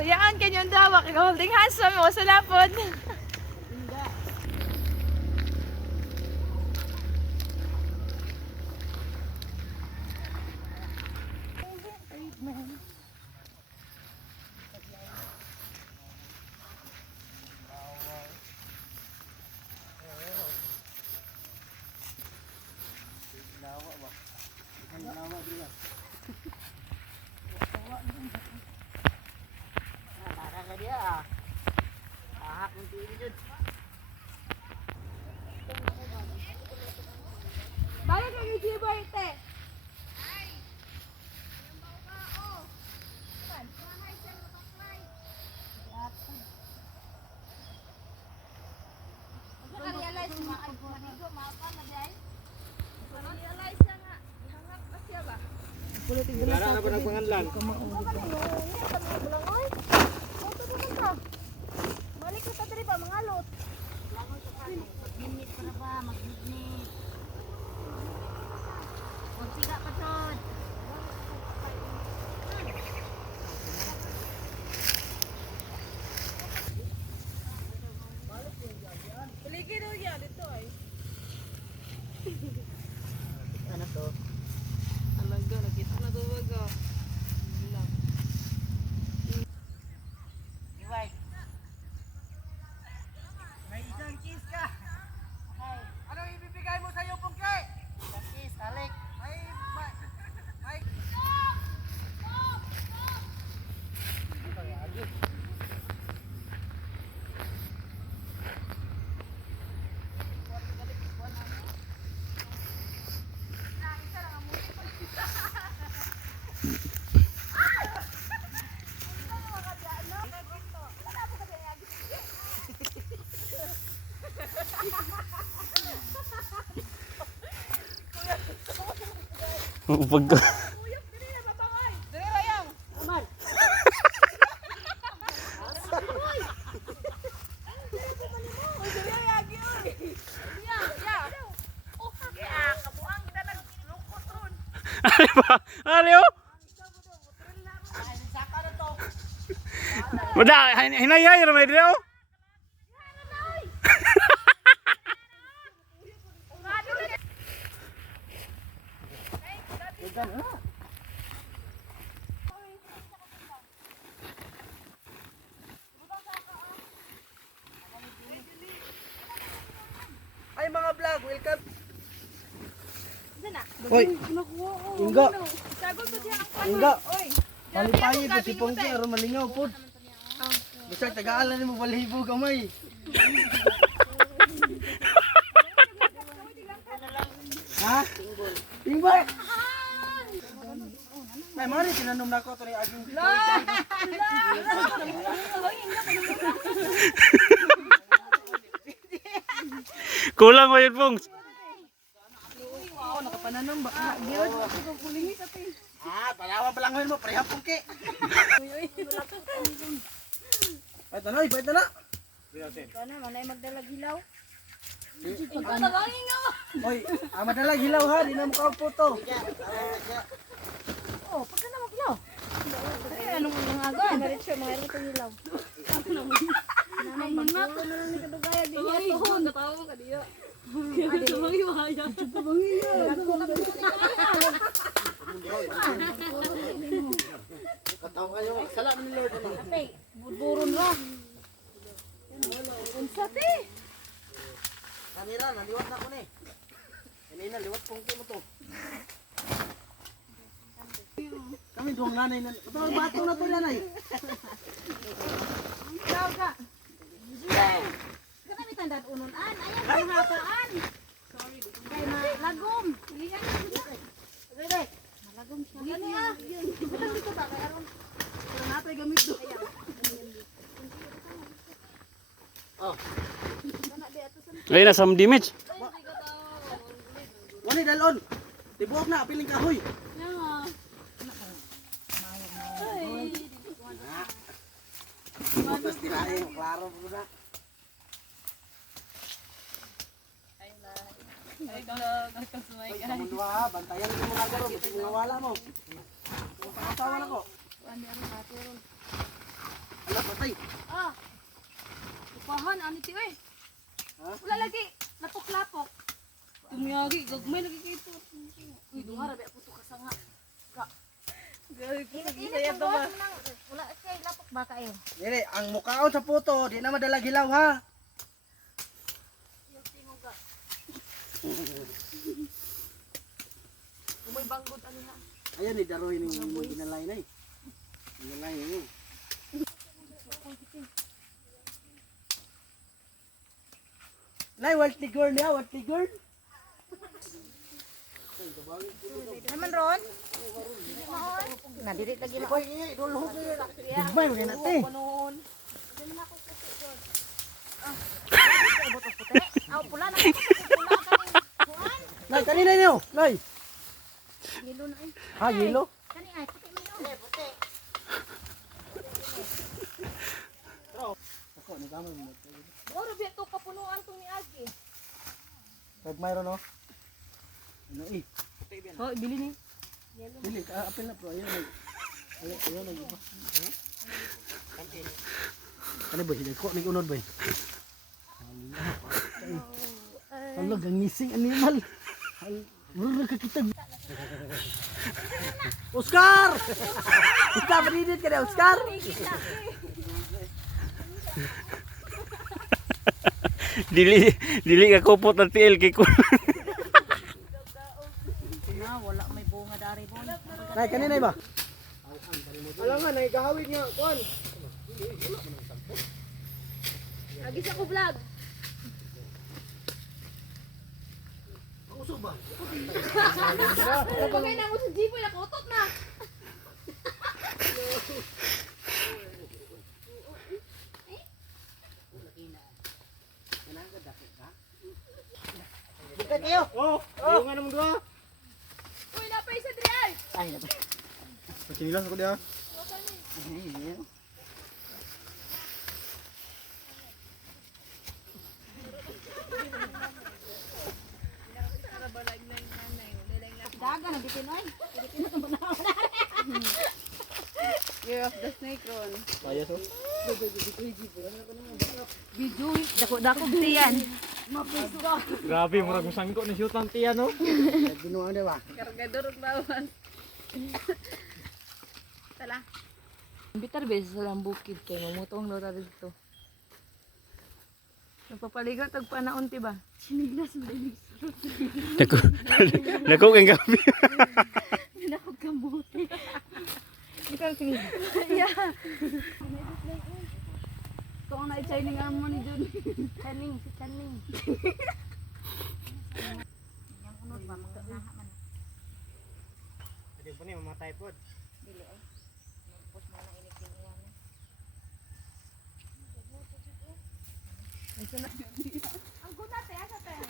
So yaan kanyang dawa kay holding hands sa mo sa lapod. Balik kay Jiboy te. Wala na ba ng panganlan? Balik ka diri ba mangalot. Mag-minit para ba? Mag-minit. Magsiga pa tod. Paligid daw yan dito ay. Ano to? Alaga nakita na to baga. Iway. May isang kiss ka. Hey. Ano ibibigay mo sa iyo, Pungke? Kiss, alik. May... Pag Diri rayang. Aman. Diri yagi oy. Ya, ya. Oh, ya, kabuang kita naglungkot ron. Ano ba? Ano? Ay, saka na to. Wala, hinayay ramay dito. Ay mga vlog, welcome. Sana. Hoy, Inga. Sagol ko siya ang Inga. Oy. Malipayi ko si Pungke aron malingaw pod. Bisag tagaalan nimo balahibo gamay. Ha? Tingbay. May mari tinanom nako to ni aging. Kulang mo yun, Pongs. Nakapananom ba? Gyud. Palawan palangoy mo preha Pungke. Ay tanoy, pait na. Kana manay magdalag hilaw. Hoy, madala hilaw ha, di na mo ka photo. Oh, pagka na maglaw. Ay, anong mga aga? Diretso mga ito hilaw. Nanay man na to ni kadugaya di niya tuhon. Katawa ka diyo. Adi mahaya. Kataw kayo, sala ni Lord ano. Ate, buduron ra. Unsa ti? Kanira naliwat na ko ni. Kanina liwat Pungke mo to. Kami duwang nanay na. Ito bato na to nanay. Ikaw ka. Kana mi tandaan unon an, ayan ang hapaan. Sorry, kay malagom. Iyan. Dede. Malagom siya. Gani ah. Butang dito ba kay aron? Wala natay gamit do. Oh, Kana di ato sa Ngayon na, some damage. wani dalon. Tibuok na piling kahoy. Tapos tirahin, klaro po na. Ay, kamunduha ha, bantayan mo mga garo, kasi mga wala mo. Kung pangasawa na ko. Ay, Ah. Upahan, ano ti eh. Ha? Wala lagi. Lapok-lapok. Tumiyagi, gagmay lagi kito. Uy, dumara, di ako ito kasanga. Init-init ang gawas mo nang wala siya lapok ba kayo. dire, ang mukhaon sa puto, di na madalag hilaw ha. Umay banggod, ano ha. Ayan ni daroy ning ginalay na eh. Ginalay niyo. Nay, wild tigor niya, wild tigor. Naman ron? Na diri lagi mo. Digmay mo na te. Aw pula na pula kani. Nay, kanina niyo. Nay. Yelo na eh. Ha, yelo. Kani ay puti mo yun. Puti. Ako ni kamay mo. Oro, biya to kapunuan tong ni Agi. Digmay ro no. Ano eh? Oh, ibili ni. Dili ka apil na pro. Ayan nay. Ayan nay. Ano ba hindi ko ni unod ba? Allah gang missing animal. Murag ka kita. Oscar! Kita berdiri ka na, Oscar. Dili ka kupot at tiil kay kun. Na wala may bunga dari mo. Nay kanina ba? Alam nga nay gahawig niya kon. Agi sa ko vlog. Uso ba? Pagay na mo sa jipoy, nakutot na. Buka kayo. Oh, oh, nga naman dua. Uy, napay sa driay. Ay na. Pachinilas ako dia. Daga na bitin oy. Year of the snake ron. Kaya so. Video, dako-dako diyan. Grabe, murag musangko ni shoot ang tiyan no. Binuang dia ba? Kargador og lawan. Tala. Bitar beses sa lang bukid kay mamutong lota dito. Nagpapaligot og panaon ti ba? Siniglas mo din. Nako kang gabi. Nakog kamuti. Ikaw kini. Yeah. Kung na i-shining amo ni Jun. Kaning si kaning. Yang unod ba magnaha man. Pwede po ni mamatay po. Dili ay. Pus mo na init yung iyan. Ang gunate asa tayo.